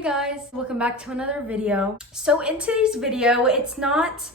Hey guys, welcome back to another video. So in today's video, it's not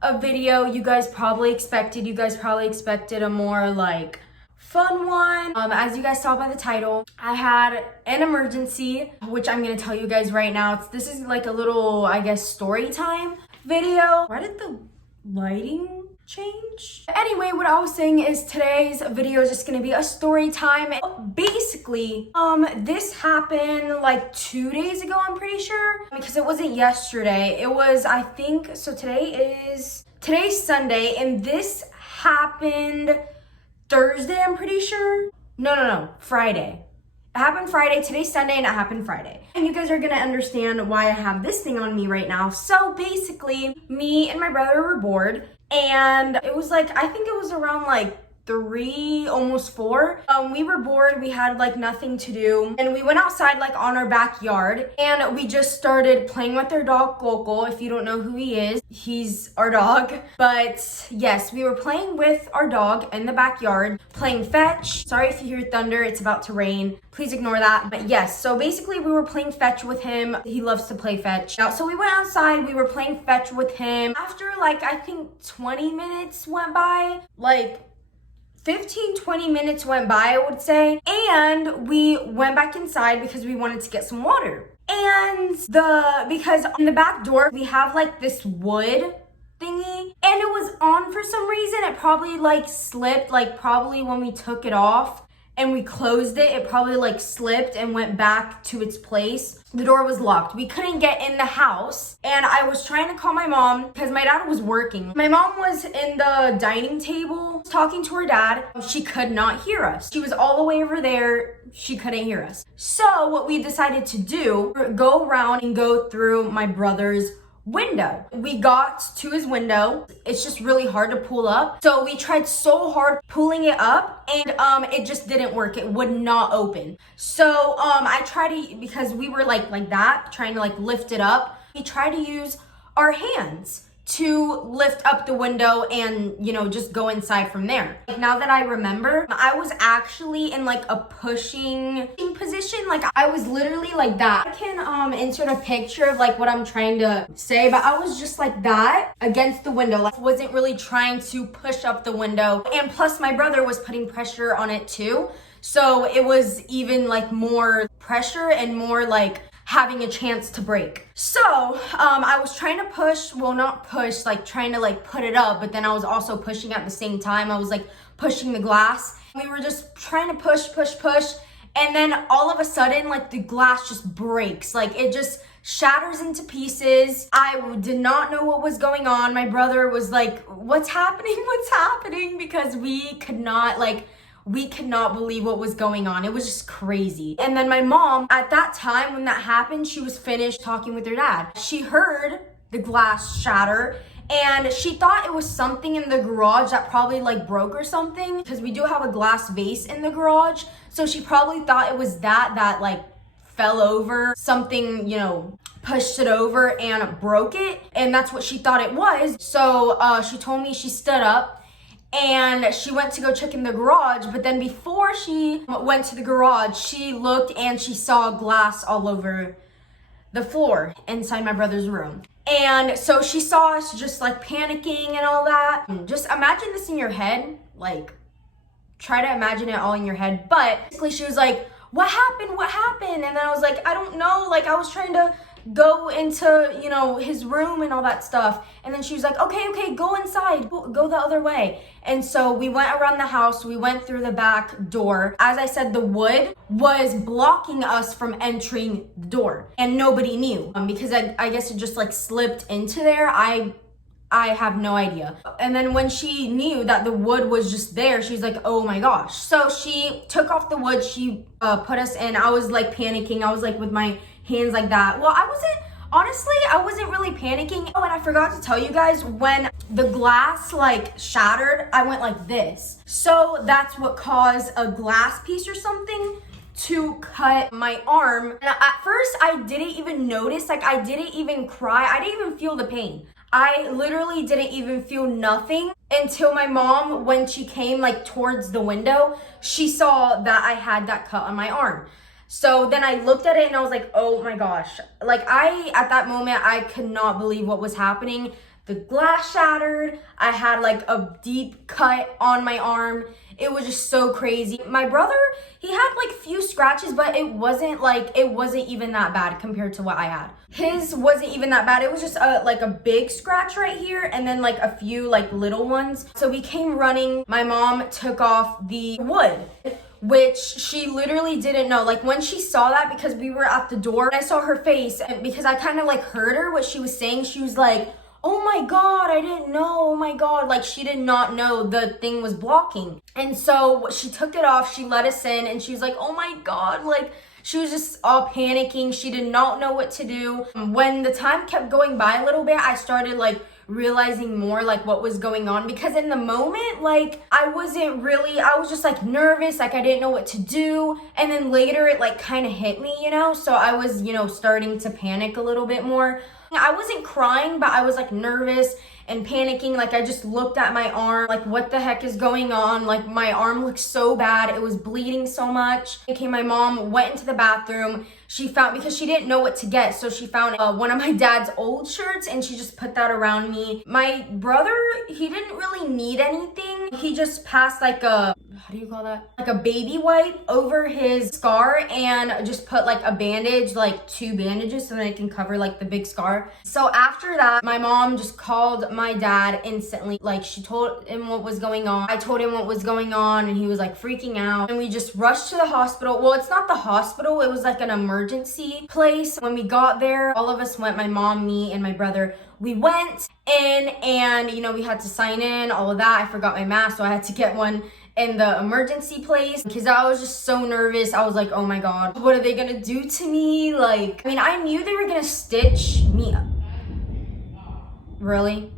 a video you guys probably expected. You guys probably expected a more like fun one. As you guys saw by the title, I had an emergency, which I'm gonna tell you guys right now. This is like a little, I guess, story time video. Why did the lighting change? Anyway, what I was saying is today's video is just gonna be a story time. Basically, this happened like 2 days ago, I'm pretty sure, because it wasn't yesterday. It was, I think, so today's Sunday, and this happened Thursday, I'm pretty sure. No, Friday. It happened Friday, today's Sunday, and it happened Friday. And you guys are gonna understand why I have this thing on me right now. So basically, me and my brother were bored, and it was like, I think it was around like 3, almost 4. We were bored, we had like nothing to do, and we went outside like on our backyard, and we just started playing with our dog xoxo. If you don't know who he is, he's our dog. But yes, we were playing with our dog in the backyard, playing fetch. Sorry if you hear thunder, it's about to rain. Please ignore that. But yes, so basically we were playing fetch with him. He loves to play fetch. So we went outside, we were playing fetch with him. After like, I think 20 minutes went by, like 15-20 minutes went by, I would say, and we went back inside because we wanted to get some water. And because on the back door we have like this wood thingy, and it was on for some reason. It probably like slipped, like probably when we took it off and we closed it, it probably like slipped and went back to its place. The door was locked. We couldn't get in the house, and I was trying to call my mom because my dad was working. My mom was in the dining table talking to her dad. She could not hear us. She was all the way over there. She couldn't hear us. So what we decided to do, go around and go through my brother's window. We got to his window. It's just really hard to pull up. So we tried so hard pulling it up, and it just didn't work. It would not open. So I tried to, because we were like that, trying to like lift it up. We tried to use our hands to lift up the window and, you know, just go inside from there. Like, now that I remember, I was actually in like a pushing position. Like, I was literally like that. I can insert a picture of like what I'm trying to say, but I was just like that against the window. Like, wasn't really trying to push up the window. And plus my brother was putting pressure on it too. So it was even like more pressure and more like having a chance to break. So I was trying to push, well, not push, like trying to like put it up, but then I was also pushing at the same time. I was like pushing the glass. We were just trying to push, and then all of a sudden, like the glass just breaks. Like it just shatters into pieces. I did not know what was going on. My brother was like, what's happening? Because we could not believe what was going on. It was just crazy. And then my mom, at that time when that happened, she was finished talking with her dad. She heard the glass shatter, and she thought it was something in the garage that probably like broke or something, because we do have a glass vase in the garage. So she probably thought it was that like fell over, something, you know, pushed it over and broke it. And that's what she thought it was. So she told me she stood up and she went to go check in the garage, but then before she went to the garage, she looked and she saw glass all over the floor inside my brother's room. And so she saw us just like panicking and all that. Just imagine this in your head, like try to imagine it all in your head. But basically she was like, what happened? And then I was like, I don't know. Like, I was trying to go into, you know, his room and all that stuff. And then she was like, okay, go inside, go the other way. And so we went around the house, we went through the back door. As I said, the wood was blocking us from entering the door, and nobody knew because I guess it just like slipped into there. I have no idea. And then when she knew that the wood was just there, she was like, oh my gosh. So she took off the wood, she put us in. I was like panicking. I was like with my hands like that. Well, honestly, I wasn't really panicking. Oh, and I forgot to tell you guys, when the glass like shattered, I went like this. So that's what caused a glass piece or something to cut my arm. And at first I didn't even notice, like I didn't even cry. I didn't even feel the pain. I literally didn't even feel nothing until my mom, when she came like towards the window, she saw that I had that cut on my arm. So then I looked at it and I was like, oh my gosh. Like at that moment, I could not believe what was happening. The glass shattered. I had like a deep cut on my arm. It was just so crazy. My brother, he had like few scratches, but it wasn't even that bad compared to what I had. His wasn't even that bad. It was just like a big scratch right here and then like a few like little ones. So we came running. My mom took off the wood, which she literally didn't know. Like when she saw that, because we were at the door, I saw her face, and because I kind of like heard her, what she was saying, she was like, oh my God, I didn't know, oh my God. Like she did not know the thing was blocking. And so she took it off, she let us in, and she was like, oh my God, like she was just all panicking. She did not know what to do. When the time kept going by a little bit, I started like realizing more like what was going on, because in the moment, like I was just like nervous, like I didn't know what to do. And then later it like kind of hit me, so I was, starting to panic a little bit more. I wasn't crying, but I was like nervous and panicking. Like I just looked at my arm, like what the heck is going on? Like my arm looked so bad. It was bleeding so much. Okay, my mom went into the bathroom. She found, because she didn't know what to get, so she found one of my dad's old shirts and she just put that around me. My brother, he didn't really need anything. He just passed like a, how do you call that? Like a baby wipe over his scar and just put like a bandage, like 2 bandages, so that it can cover like the big scar. So after that, my mom just called my dad instantly. Like she told him what was going on. I told him what was going on and he was like freaking out. And we just rushed to the hospital. Well, it's not the hospital. It was like an emergency place. When we got there, all of us went, my mom, me, and my brother. We went in and, we had to sign in, all of that. I forgot my mask, so I had to get one in the emergency place because I was just so nervous. I was like, oh my God, what are they gonna do to me? Like, I knew they were gonna stitch me up. Really?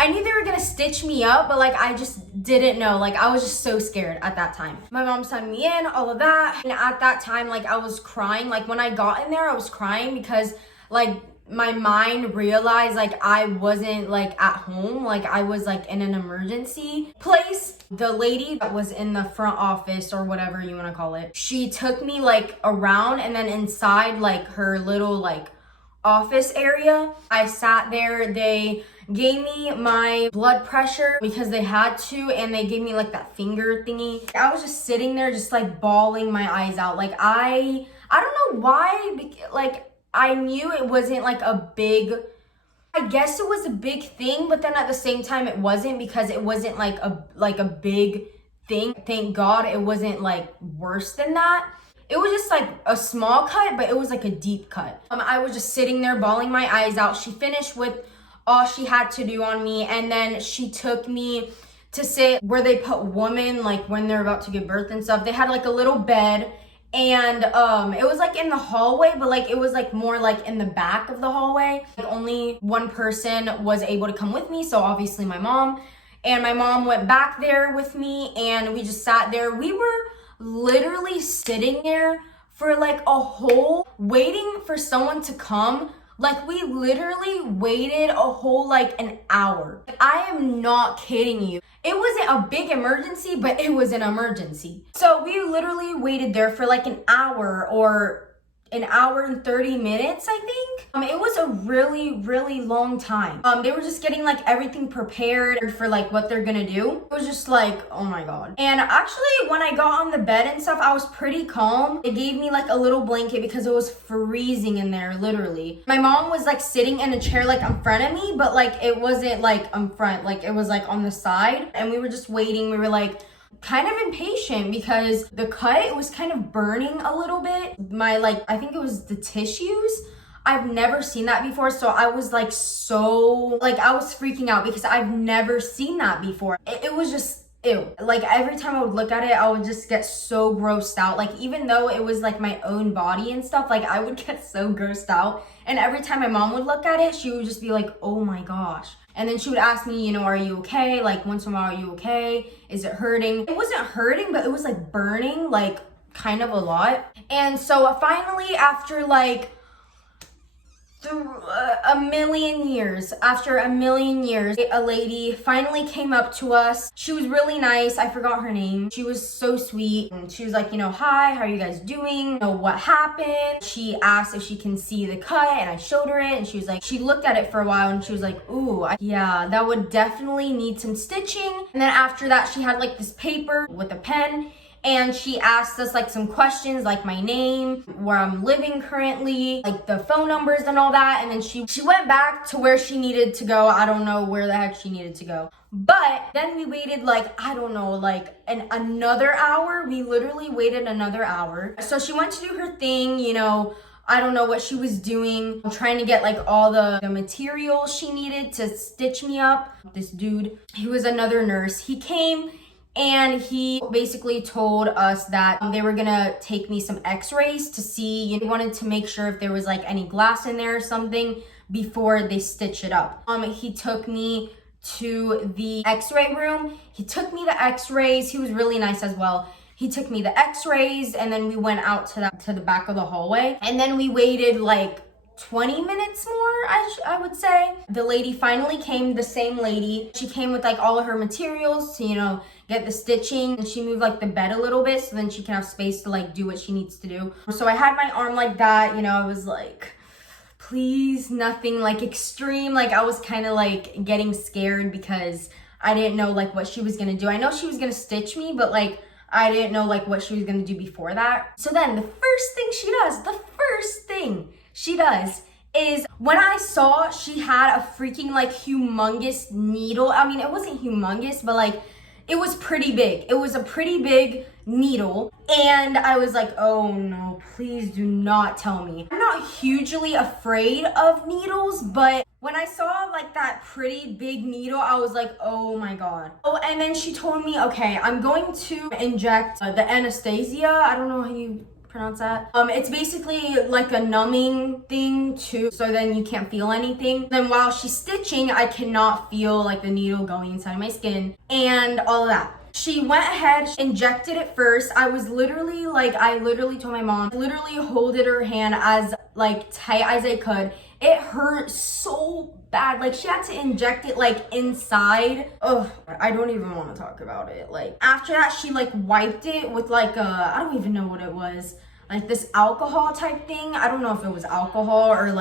I knew they were gonna stitch me up, but like I just didn't know. Like I was just so scared at that time. My mom signed me in, all of that. And at that time, like I was crying. Like when I got in there, I was crying because like my mind realized like I wasn't like at home. Like I was like in an emergency place. The lady that was in the front office or whatever you want to call it, she took me like around, and then inside like her little like office area, I sat there. They gave me my blood pressure because they had to, and they gave me like that finger thingy. I was just sitting there just like bawling my eyes out. Like I don't know why, like I knew it wasn't like a big, I guess it was a big thing, but then at the same time it wasn't, because it wasn't like a big thing. Thank God it wasn't like worse than that. It was just like a small cut, but it was like a deep cut. I was just sitting there bawling my eyes out. She finished with all she had to do on me, and then she took me to sit where they put women like when they're about to give birth and stuff. They had like a little bed, and it was like in the hallway, but like it was like more like in the back of the hallway. Like only one person was able to come with me, so obviously my mom. And my mom went back there with me, and we just sat there. We were literally sitting there for like a whole, waiting for someone to come. Like we literally waited a whole like an hour. I am not kidding you. It wasn't a big emergency, but it was an emergency. So we literally waited there for like an hour, or an hour and 30 minutes, I think. It was a really, really long time. They were just getting like everything prepared for like what they're gonna do. It was just like, oh my God. And actually when I got on the bed and stuff, I was pretty calm. They gave me like a little blanket because it was freezing in there, literally. My mom was like sitting in a chair like in front of me, but like it wasn't like in front, like it was like on the side. And we were just waiting. We were like kind of impatient because the cut was kind of burning a little bit. I think it was the tissues. I've never seen that before. So I was like I was freaking out because I've never seen that before. It was just ew. Like every time I would look at it, I would just get so grossed out. Like even though it was like my own body and stuff, like I would get so grossed out. And every time my mom would look at it, she would just be like, oh my gosh. And then she would ask me, are you okay? Like once in a while, are you okay? Is it hurting? It wasn't hurting, but it was like burning, like kind of a lot. And so finally, after like through a million years, after a million years, a lady finally came up to us. She was really nice. I forgot her name. She was so sweet. And she was like, hi, how are you guys doing? What happened? She asked if she can see the cut, and I showed her it, and she was like, she looked at it for a while, and she was like, ooh, yeah, that would definitely need some stitching. And then after that, she had like this paper with a pen, and she asked us like some questions, like my name, where I'm living currently, like the phone numbers and all that. And then she went back to where she needed to go. I don't know where the heck she needed to go. But then we waited like, I don't know, like another hour. We literally waited another hour. So she went to do her thing, I don't know what she was doing, trying to get like all the material she needed to stitch me up. This dude, he was another nurse. He came and he basically told us that they were gonna take me some x-rays to see, he wanted to make sure if there was like any glass in there or something before they stitch it up. He took me to the x-ray room. He took me the x-rays. He was really nice as well. He took me the x-rays, and then we went out to the back of the hallway. And then we waited like 20 minutes more, I would say. The lady finally came, the same lady. She came with like all of her materials to, get the stitching. And she moved like the bed a little bit so then she can have space to like do what she needs to do. So I had my arm like that, I was like, please, nothing like extreme. Like I was kind of like getting scared because I didn't know like what she was gonna do. I know she was gonna stitch me, but like I didn't know like what she was gonna do before that. So then the first thing she does is when I saw she had a freaking like humongous needle. I mean, it wasn't humongous, but like it was pretty big. It was a pretty big needle. And I was like, oh no, please do not tell me. I'm not hugely afraid of needles, but when I saw like that pretty big needle, I was like, oh my God. Oh, and then she told me, okay, I'm going to inject the anesthesia. I don't know how you pronounce that. It's basically like a numbing thing too, so then you can't feel anything. Then while she's stitching, I cannot feel like the needle going inside my skin and all of that. She went ahead, injected it first. I literally told my mom, literally holded her hand as like tight as I could. It hurt so bad. Like she had to inject it like inside. Oh, I don't even want to talk about it. Like after that, she like wiped it with like I don't even know what it was. Like this alcohol type thing. I don't know if it was alcohol or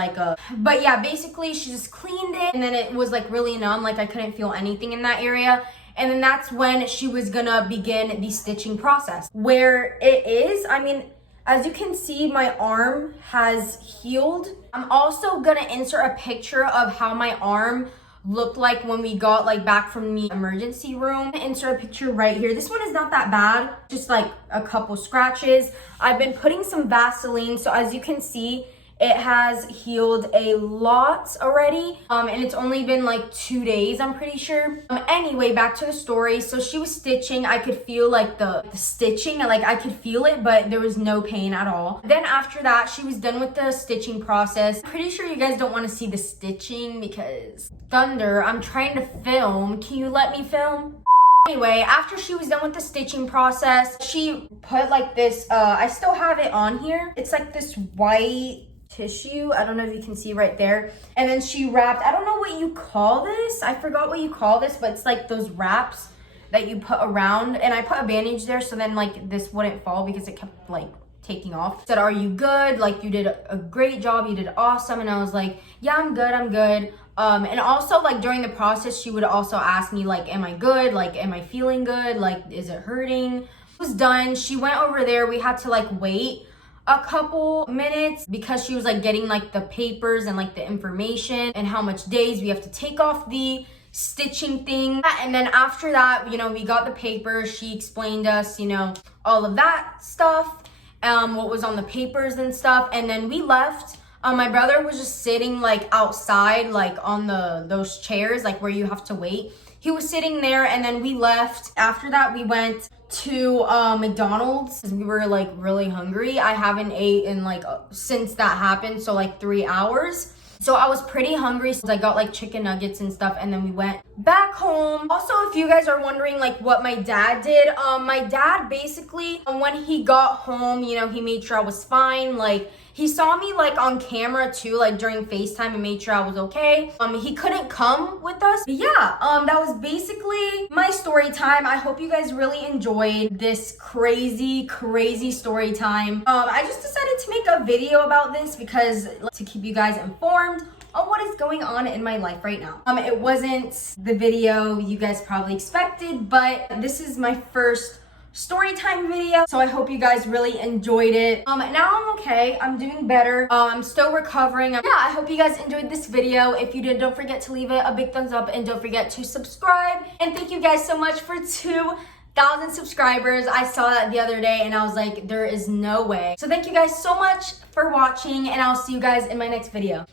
but yeah, basically she just cleaned it and then it was like really numb. Like I couldn't feel anything in that area. And then that's when she was gonna begin the stitching process. Where it is, I mean, as you can see, my arm has healed. I'm also gonna insert a picture of how my arm looked like when we got like back from the emergency room. Insert a picture right here. This one is not that bad, just like a couple scratches. I've been putting some Vaseline, so as you can see, it has healed a lot already, and it's only been like 2 days, I'm pretty sure. Anyway, back to the story. So she was stitching. I could feel like the stitching, like I could feel it, but there was no pain at all. Then after that, she was done with the stitching process. I'm pretty sure you guys don't want to see the stitching because thunder, I'm trying to film. Can you let me film? Anyway, after she was done with the stitching process, she put like this, I still have it on here. It's like this white tissue. I don't know if you can see right there. And then she wrapped, I don't know what you call this. I forgot what you call this, but it's like those wraps that you put around. And I put a bandage there so then like this wouldn't fall because it kept like taking off. Said, are you good? Like you did a great job. You did awesome. And I was like, yeah, I'm good. I'm good. And also like during the process, she would also ask me like, am I good? Like, am I feeling good? Like, is it hurting? It was done. She went over there. We had to like wait a couple minutes because she was like getting like the papers and like the information and how much days we have to take off the stitching thing. And then after that, we got the papers. She explained us, all of that stuff, what was on the papers and stuff. And then we left. My brother was just sitting like outside, like on those chairs, like where you have to wait. He was sitting there and then we left. After that, we went to McDonald's because we were like really hungry. I haven't ate in like since that happened, so like 3 hours. So I was pretty hungry, so I got like chicken nuggets and stuff, and then we went back home. Also, if you guys are wondering like what my dad did, my dad basically when he got home, he made sure I was fine. Like He saw me like on camera too, like during FaceTime, and made sure I was okay. He couldn't come with us. But yeah, that was basically my story time. I hope you guys really enjoyed this crazy story time. I just decided to make a video about this because to keep you guys informed on what is going on in my life right now. It wasn't the video you guys probably expected, but this is my first story time video, so I hope you guys really enjoyed it. Now I'm okay, I'm doing better. I'm still recovering. Yeah, I hope you guys enjoyed this video. If you did, don't forget to leave it a big thumbs up and don't forget to subscribe. And thank you guys so much for 2,000 subscribers. I saw that the other day and I was like, there is no way. So thank you guys so much for watching, and I'll see you guys in my next video.